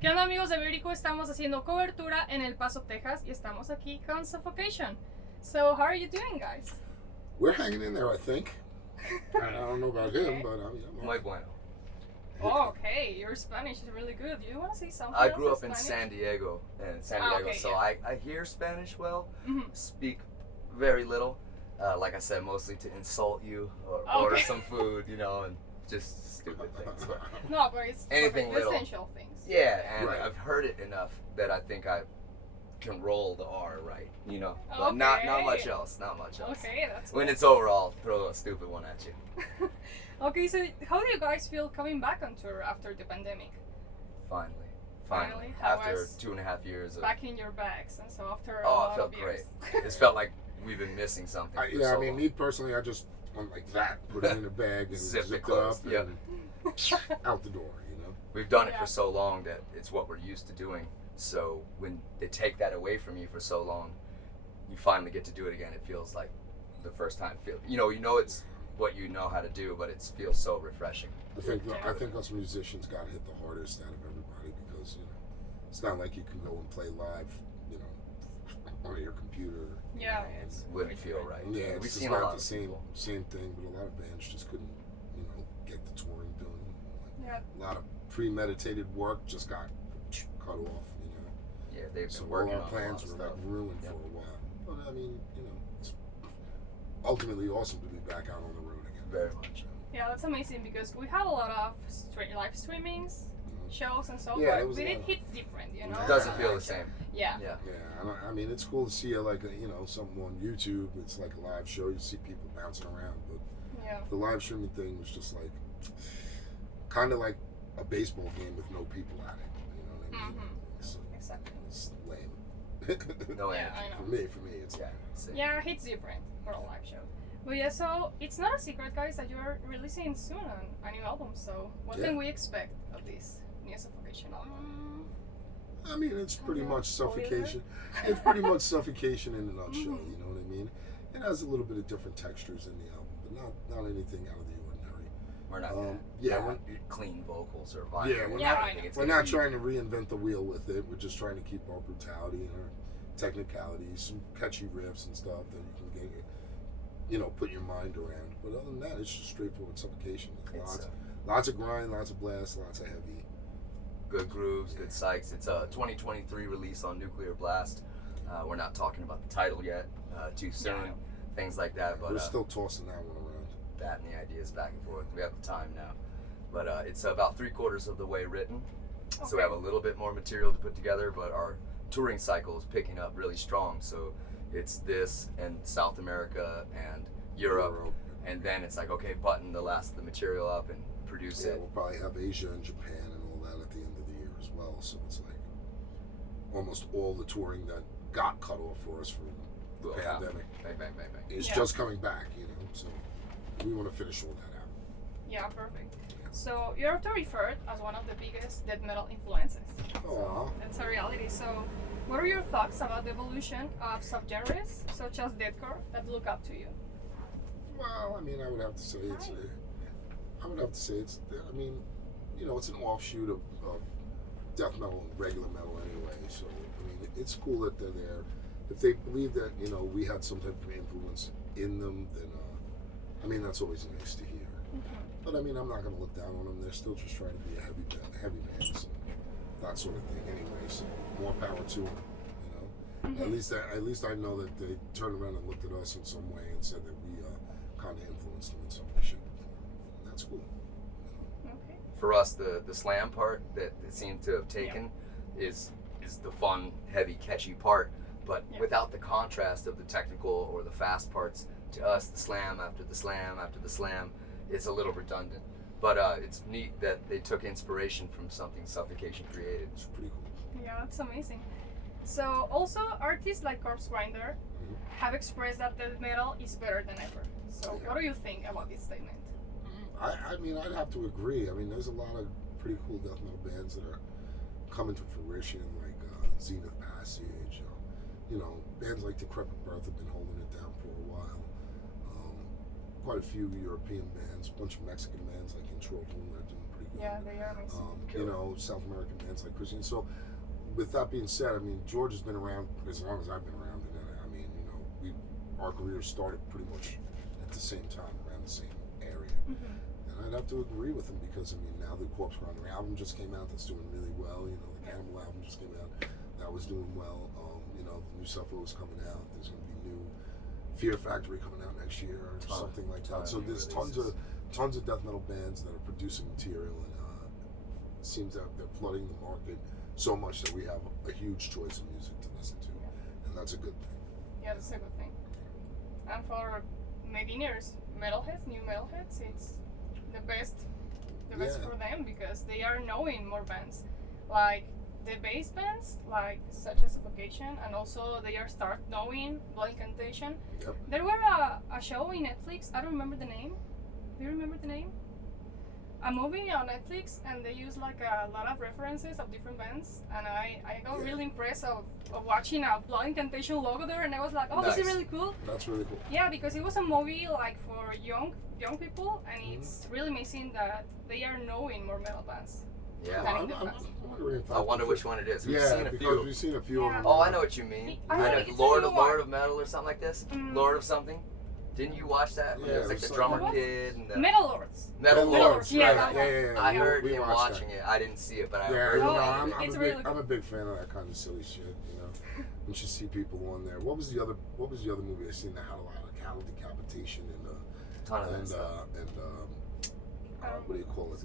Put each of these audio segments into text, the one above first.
¿Qué onda, amigos de México? Estamos haciendo cobertura en El Paso, Texas, y estamos aquí con Suffocation. So, how are you doing, guys? We're hanging in there, I think. I don't know about him, but I mean, Muy bueno. Oh, okay, your Spanish is really good. Do you want to say something? I else grew up in Spanish? San Diego, okay, so yeah. I hear Spanish well, Mhm. speak very little. Like I said, mostly to insult you or order some food, you know, and just stupid things. But No, but it's Anything perfect, little. essential things. yeah, and Right. I've heard it enough that I think I can roll the R right, you know. But Okay. not much else, not much else. Okay, that's When good. it's over, I'll throw a stupid one at you. Okay, so how do you guys feel coming back on tour after the pandemic? Finally. Finally, how After was 2.5 years of Back in your bags, and so after a Oh, lot it felt of great. years. It's felt like we've been missing something. for yeah, so I mean, long. me personally, I just went like that, put it in a bag and Zip it zip it closed, up yep. and out the door, you know? We've done it Yeah. for so long that it's what we're used to doing. So when they take that away from you for so long, you finally get to do it again. It feels like the first time. You know it's what you know how to do, but it feels so refreshing. I think us musicians got hit the hardest out of everybody because, you know, it's not like you can go and play live, you know, on your computer. Yeah, you know, it's Wouldn't feel right. Yeah, it's We've just seen a not lot the of same people. same thing, but a lot of bands just couldn't, you know, get the touring done. Yeah. A lot of premeditated work just got cut off, you know. Yeah, they've been So all working our on plans a were lot like of stuff. ruined Yep. for a while. But I mean, you know, it's ultimately awesome to be back out on the road again. Very much. Yeah, that's amazing because we have a lot of live streamings, shows, and so Yeah, but it was a it lot. hits different, you know. It It doesn't feel the same. Yeah. Yeah. Yeah, I mean, it's cool to see like you know, something on YouTube. It's like a live show. You see people bouncing around, but Yeah. the live streaming thing was just like kind of like a baseball game with no people at it. You know what I mean? Mhm. So Exactly. it's lame. No Yeah, energy. I know. For me, it's Yeah. lame. Same. Yeah, it hits different for a live show. But yeah, so it's not a secret, guys, that you're releasing soon a new album. So what Yeah. can we expect of this new Suffocation album? I mean, it's pretty much Spoiler. suffocation. It's pretty much suffocation in a nutshell. Mhm. You know what I mean? It has a little bit of different textures in the album, but not anything out of the ordinary. We're not yeah, gonna we're- clean vocals or violin. Yeah, we're Yeah, not. I know. We're not trying to reinvent the wheel with it. We're just trying to keep our brutality and our technicalities, some catchy riffs and stuff that you can get, you know, put your mind around. But other than that, it's just straightforward suffocation. It's Lots of grind, lots of blast, lots of heavy. good grooves, good psychs. It's a 2023 release on Nuclear Blast. We're not talking about the title yet, too soon, Yeah. things like that. But We're still tossing that one around. that and the ideas back and forth. We have the time now. But it's about 3/4 of the way written. So we have a little bit more material to put together, but our touring cycle is picking up really strong. So it's this and South America and Europe. And then it's like, okay, button the last of the material up and produce Yeah, it. we'll probably have Asia and Japan and all that at the end of the year as well. So it's like almost all the touring that got cut off for us from the Will pandemic Bang, bang, bang, bang. is Yeah. just coming back, you know. So we want to finish all that out. Yeah, perfect. So you're often referred as one of the biggest death metal influences. Aw. That's a reality. So what are your thoughts about the evolution of subgenres such as deathcore that look up to you? Well, I mean, I would have to say it's. I mean, you know, it's an offshoot of death metal and regular metal anyway. So I mean, it's cool that they're there. If they believe that, you know, we had some type of influence in them, then I mean, that's always nice to hear. But I mean, I'm not going to look down on them. They're still just trying to be a heavy band, so that sort of thing. Anyway, so more power to them. You know, at least I know that they turned around and looked at us in some way and said that we kind of influenced them in some way. That's cool. Okay. For us, the slam part that it seemed to have taken is the fun, heavy, catchy part. But without the contrast of the technical or the fast parts, to us, the slam after the slam after the slam, it's a little redundant. But it's neat that they took inspiration from something Suffocation created. It's pretty cool. Yeah, that's amazing. So also artists like Corpse Grinder have expressed that death metal is better than ever. So what do you think about this statement? I mean, I'd have to agree. I mean, there's a lot of pretty cool death metal bands that are coming to fruition, like Zenith Passage. You know, bands like Decrepit Birth have been holding it down for a while. quite a few European bands, a bunch of Mexican bands like Intro, they're doing pretty good. Yeah, they are amazing. You know, South American bands like Christian. So, with that being said, I mean, George has been around as long as I've been around, and I mean, you know, our careers started pretty much at the same time, around the same area. And I'd have to agree with him because, I mean, now the Corpse Grinder album just came out that's doing really well. You know, the Cannibal album just came out, that was doing well. You know, the new Suffocation is coming out. There's going to be new Fear Factory coming out next year or something like that. So there's tons of death metal bands that are producing material, and it seems that they're flooding the market so much that we have a huge choice of music to listen to, and that's a good thing. Yeah, that's a good thing. And for beginners, metalheads, new metalheads, it's the best for them because they are knowing more bands, like the bass bands, like such as Suffocation, and also they are start knowing Blood Incantation. Yep. There were a show in Netflix. I don't remember the name. Do you remember the name? A movie on Netflix, and they use like a lot of references of different bands, and I got really impressed of watching a Blood Incantation logo there, and I was like, oh, this is really cool. That's really cool. Yeah, because it was a movie like for young people, and it's really amazing that they are knowing more metal bands. Yeah. than in the past. I wonder which one it is. We've seen a because few. we've seen a few of them. Oh, I know what you mean. I I think know. it's Lord a of new one. Lord of Metal or something like this. Lord of something. Didn't you watch that? Yeah, It was like it the was drummer like- kid and the Metal Lords. Metal Lords. Yeah, right. that one. Yeah. I heard we him watched watching that. it. I didn't see it, but I Yeah, heard you know, him. it's really I'm a big fan of that kind of silly shit. You know, you should see people on there. What was the other movie I seen that had a lot of cattle decapitation and Ton of that stuff. what do you call it?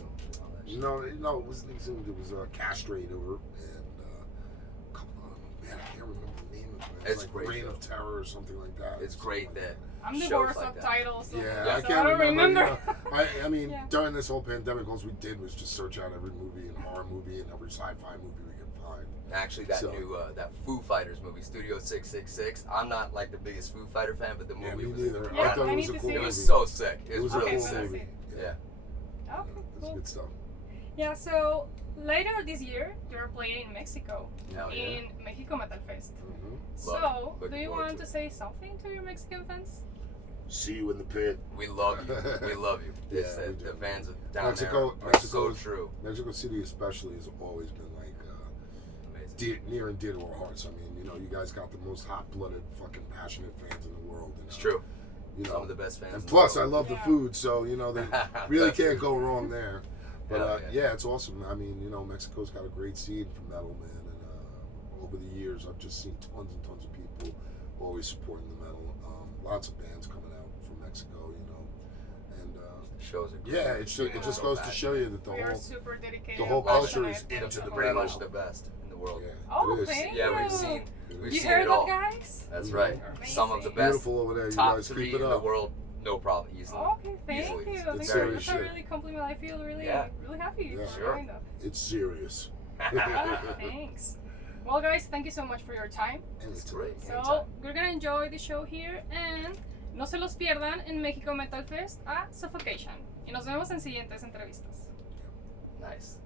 No, it wasn't exhumed. It was castrator and a couple of them. Man, I can't remember the name of it. It's like great, Reign though. of Terror or something like that. It's great that I'm the shows worst like of that. titles. Yeah, so I I can't don't remember. You know, I mean, during this whole pandemic, all we did was just search out every movie and horror movie and every sci-fi movie we could find. Actually, that So- new that Foo Fighters movie, Studio 666. I'm not like the biggest Foo Fighter fan, but the movie Yeah, me was neither. Yeah, I thought I it need was a to cool see it movie. was so sick. It was a really Okay, cool so sick. movie. Yeah. Okay, It's cool. good stuff. Yeah, so later this year, you're playing in Mexico, Hell yeah. in Mexico Metal Fest. Mm-hmm. So, Looking do you forward want to to it. say something to your Mexican fans? See you in the pit. We love you. We love you. Yeah, It's we the do. fans down Mexico- there are Mexico so is- true. Mexico City especially has always been like Amazing. near and dear to our hearts. I mean, you know, you guys got the most hot-blooded, fucking passionate fans in the world. You know? It's true. You know, Some of the best fans. and in the plus, I world. love the Yeah. food, so you know they really That's can't true. go wrong there. But Hell yeah. yeah, it's awesome. I mean, you know, Mexico's got a great scene for metal, man. And over the years, I've just seen tons and tons of people always supporting the metal. Lots of bands coming out from Mexico, you know, and Shows are great. yeah, it just goes to show you that the We are whole super dedicated. the whole and culture passionate is and into the Pretty metal. much the best in the world. yeah, Oh, it is. thank Yeah, we've you. seen It we've You seen heard it that, all. guys? That's Mhm. right. Amazing. Some of the best Beautiful over there. You top guys 3 keep it in the up. world, no problem, easily. Okay, thank Easily. you. It's Thank you. serious That's a shit. really compliment. I feel really, Yeah. really happy. Yeah. for Sure. doing that. It's serious. Thanks. Well, guys, thank you so much for your time. It's great. So, we're gonna enjoy the show here and no se los pierdan en México Metal Fest a Suffocation. Y nos vemos en siguientes entrevistas. Nice.